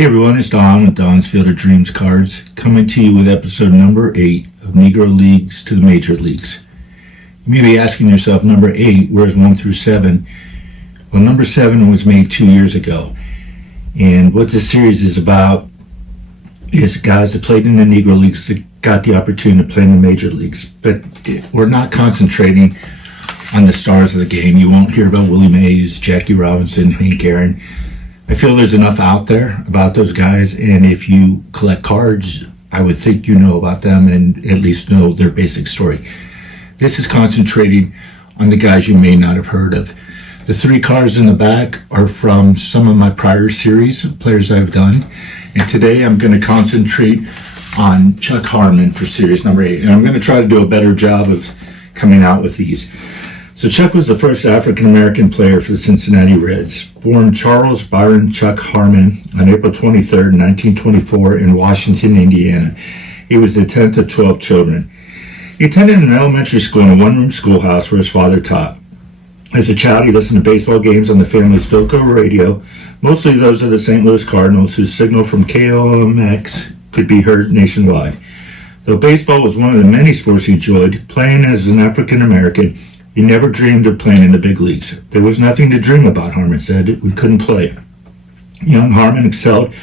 Hey everyone, it's Don with Don's Field of Dreams Cards, coming to you with episode number 8 of Negro Leagues to the Major Leagues. You may be asking yourself, number 8, where's 1 through 7? Well, number 7 was made 2 years ago. And what this series is about is guys that played in the Negro Leagues that got the opportunity to play in the Major Leagues. But we're not concentrating on the stars of the game. You won't hear about Willie Mays, Jackie Robinson, Hank Aaron. I feel there's enough out there about those guys, and if you collect cards, I would think you know about them and at least know their basic story. This is concentrating on the guys you may not have heard of. The 3 cards in the back are from some of my prior series of players I've done, and today I'm going to concentrate on Chuck Harmon for series number 8, and I'm going to try to do a better job of coming out with these. So Chuck was the first African-American player for the Cincinnati Reds. Born Charles Byron Chuck Harmon on April 23, 1924 in Washington, Indiana. He was the 10th of 12 children. He attended an elementary school in a one-room schoolhouse where his father taught. As a child, he listened to baseball games on the family's Philco radio, mostly those of the St. Louis Cardinals, whose signal from KOMX could be heard nationwide. Though baseball was one of the many sports he enjoyed, playing as an African-American, he never dreamed of playing in the big leagues. There was nothing to dream about, Harmon said. We couldn't play. Young Harmon excelled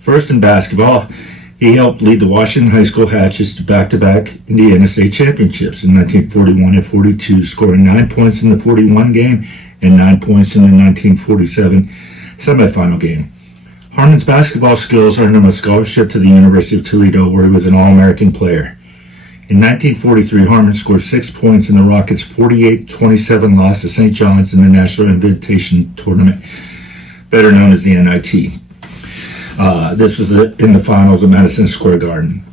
first in basketball. He helped lead the Washington High School Hatchets to back-to-back Indiana State Championships in 1941 and 42, scoring 9 points in the 41 game and 9 points in the 1947 semifinal game. Harmon's basketball skills earned him a scholarship to the University of Toledo, where he was an All-American player. In 1943, Harmon scored 6 points in the Rockets' 48-27 loss to St. John's in the National Invitation Tournament, better known as the NIT. This was in the finals of Madison Square Garden.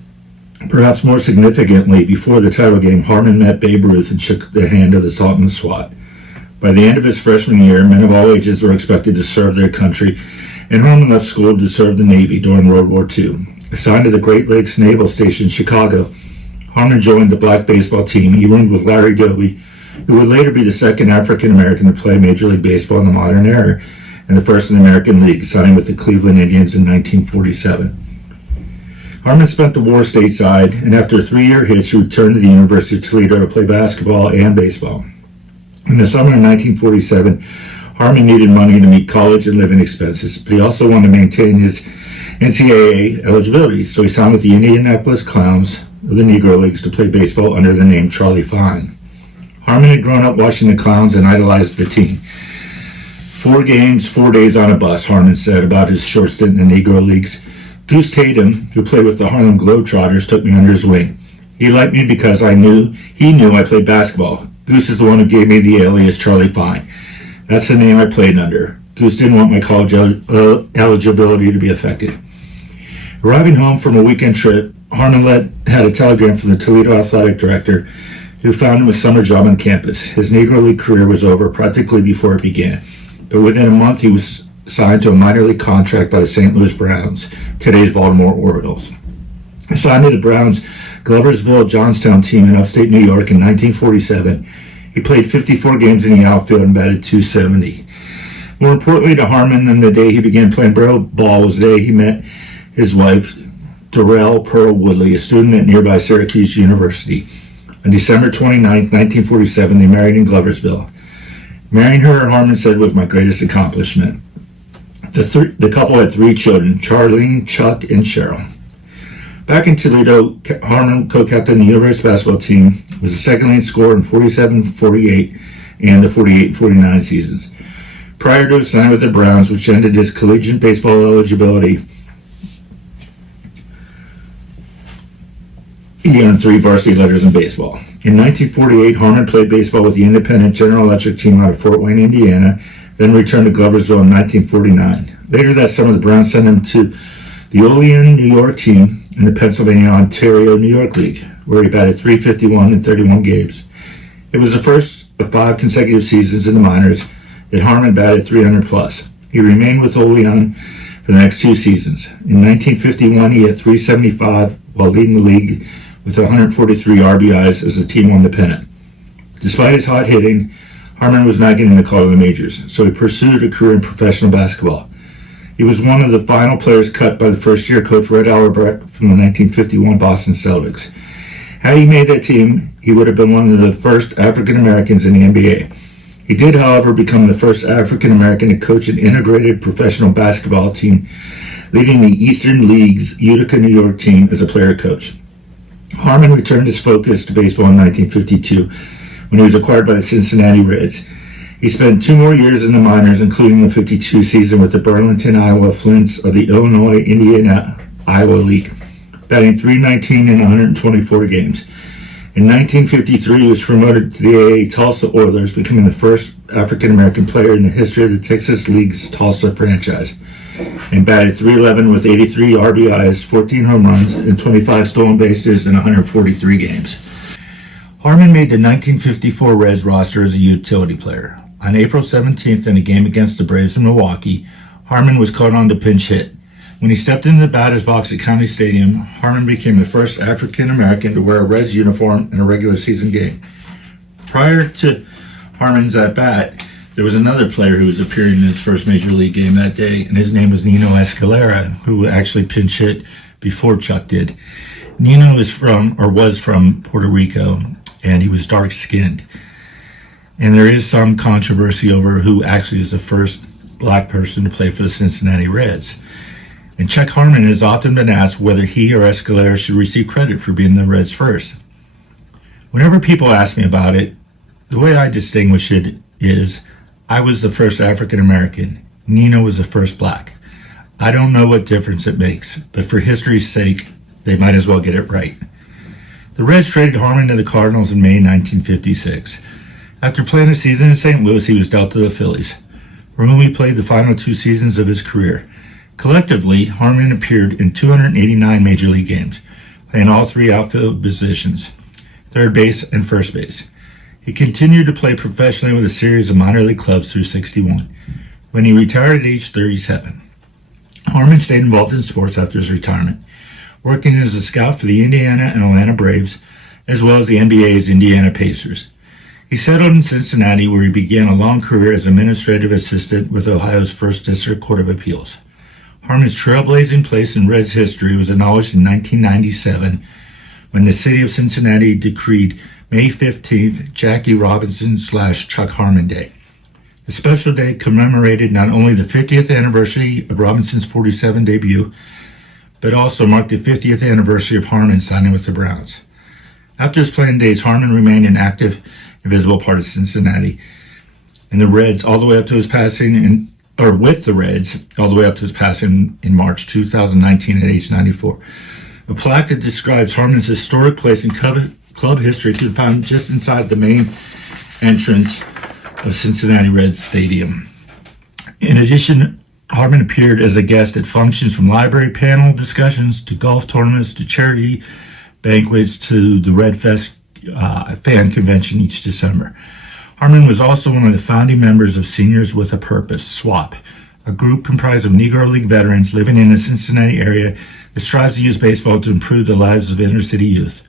Perhaps more significantly, before the title game, Harmon met Babe Ruth and shook the hand of the Sultan of SWAT. By the end of his freshman year, men of all ages were expected to serve their country, and Harmon left school to serve the Navy during World War II. Assigned to the Great Lakes Naval Station in Chicago, Harmon joined the black baseball team. He roomed with Larry Doby, who would later be the second African-American to play Major League Baseball in the modern era, and the first in the American League, signing with the Cleveland Indians in 1947. Harmon spent the war stateside, and after a 3-year hitch, he returned to the University of Toledo to play basketball and baseball. In the summer of 1947, Harmon needed money to meet college and living expenses, but he also wanted to maintain his NCAA eligibility, so he signed with the Indianapolis Clowns of the Negro Leagues to play baseball under the name Charlie Fine. Harmon had grown up watching the Clowns and idolized the team. 4 games, 4 days on a bus, Harmon said about his short stint in the Negro Leagues. Goose Tatum, who played with the Harlem Globetrotters, took me under his wing. He liked me because he knew I played basketball. Goose is the one who gave me the alias Charlie Fine. That's the name I played under. Goose didn't want my college eligibility to be affected. Arriving home from a weekend trip, Harmon had a telegram from the Toledo athletic director, who found him a summer job on campus. His Negro League career was over practically before it began, but within a month he was signed to a minor league contract by the St. Louis Browns, today's Baltimore Orioles. Assigned to the Browns' Gloversville Johnstown team in upstate New York in 1947, he played 54 games in the outfield and batted .270. More importantly to Harmon than the day he began playing ball was the day he met his wife, Dorrell Pearl Woodley, a student at nearby Syracuse University. On December 29, 1947, they married in Gloversville. Marrying her, Harmon said, was my greatest accomplishment. The couple had 3 children, Charlene, Chuck, and Cheryl. Back in Toledo, Harmon co-captained the University basketball team, was the second leading scorer in 47-48 and the 48-49 seasons. Prior to his signing with the Browns, which ended his collegiate baseball eligibility, he earned 3 varsity letters in baseball. In 1948, Harmon played baseball with the independent General Electric team out of Fort Wayne, Indiana, then returned to Gloversville in 1949. Later that summer, the Browns sent him to the Olean, New York team in the Pennsylvania-Ontario New York League, where he batted .351 in 31 games. It was the first of 5 consecutive seasons in the minors that Harmon batted 300+. He remained with Olean for the next 2 seasons. In 1951, he had .375 while leading the league with 143 RBIs as the team won the pennant. Despite his hot hitting, Harmon was not getting the call to the majors, so he pursued a career in professional basketball. He was one of the final players cut by the first-year coach Red Auerbach from the 1951 Boston Celtics. Had he made that team, he would have been one of the first African Americans in the NBA. He did, however, become the first African American to coach an integrated professional basketball team, leading the Eastern League's Utica, New York team as a player coach. Harmon returned his focus to baseball in 1952 when he was acquired by the Cincinnati Reds. He spent 2 more years in the minors, including the 52 season with the Burlington, Iowa Flints of the Illinois, Indiana, Iowa League, batting .319 in 124 games. In 1953, he was promoted to the AA Tulsa Oilers, becoming the first African-American player in the history of the Texas League's Tulsa franchise, and batted .311 with 83 RBIs, 14 home runs, and 25 stolen bases in 143 games. Harmon made the 1954 Reds roster as a utility player. On April 17th, in a game against the Braves in Milwaukee, Harmon was called on to pinch hit. When he stepped into the batter's box at County Stadium, Harmon became the first African-American to wear a Reds uniform in a regular season game. Prior to Harmon's at-bat, there was another player who was appearing in his first major league game that day, and his name was Nino Escalera, who actually pinch hit before Chuck did. Nino was from Puerto Rico, and he was dark-skinned. And there is some controversy over who actually is the first black person to play for the Cincinnati Reds. And Chuck Harmon has often been asked whether he or Escalera should receive credit for being the Reds' first. Whenever people ask me about it, the way I distinguish it is, I was the first African American. Nino was the first black. I don't know what difference it makes, but for history's sake, they might as well get it right. The Reds traded Harmon to the Cardinals in May 1956. After playing a season in St. Louis, he was dealt to the Phillies, for whom he played the final 2 seasons of his career. Collectively, Harmon appeared in 289 Major League games, playing all 3 outfield positions, third base and first base. He continued to play professionally with a series of minor league clubs through 61, when he retired at age 37. Harmon stayed involved in sports after his retirement, working as a scout for the Indiana and Atlanta Braves, as well as the NBA's Indiana Pacers. He settled in Cincinnati, where he began a long career as administrative assistant with Ohio's First District Court of Appeals. Harmon's trailblazing place in Reds history was acknowledged in 1997 when the city of Cincinnati decreed May 15th Jackie Robinson/Chuck Harmon Day. The special day commemorated not only the 50th anniversary of Robinson's 47 debut, but also marked the 50th anniversary of Harmon signing with the Browns. After his playing days, Harmon remained an active and visible part of Cincinnati and the Reds all the way up to his passing with the Reds all the way up to his passing in March 2019 at age 94. A plaque that describes Harmon's historic place in club history can be found just inside the main entrance of Cincinnati Reds Stadium. In addition, Harmon appeared as a guest at functions from library panel discussions to golf tournaments to charity banquets to the Red Fest fan convention each December. Harmon was also one of the founding members of Seniors with a Purpose, SWAP, a group comprised of Negro League veterans living in the Cincinnati area that strives to use baseball to improve the lives of inner city youth.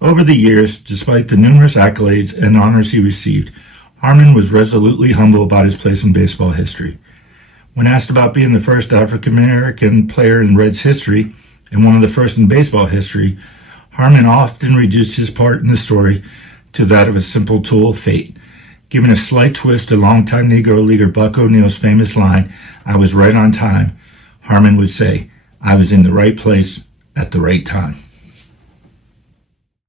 Over the years, despite the numerous accolades and honors he received, Harmon was resolutely humble about his place in baseball history. When asked about being the first African-American player in Reds history and one of the first in baseball history, Harmon often reduced his part in the story to that of a simple tool of fate, giving a slight twist to longtime Negro leaguer Buck O'Neill's famous line, "I was right on time." Harmon would say, "I was in the right place at the right time."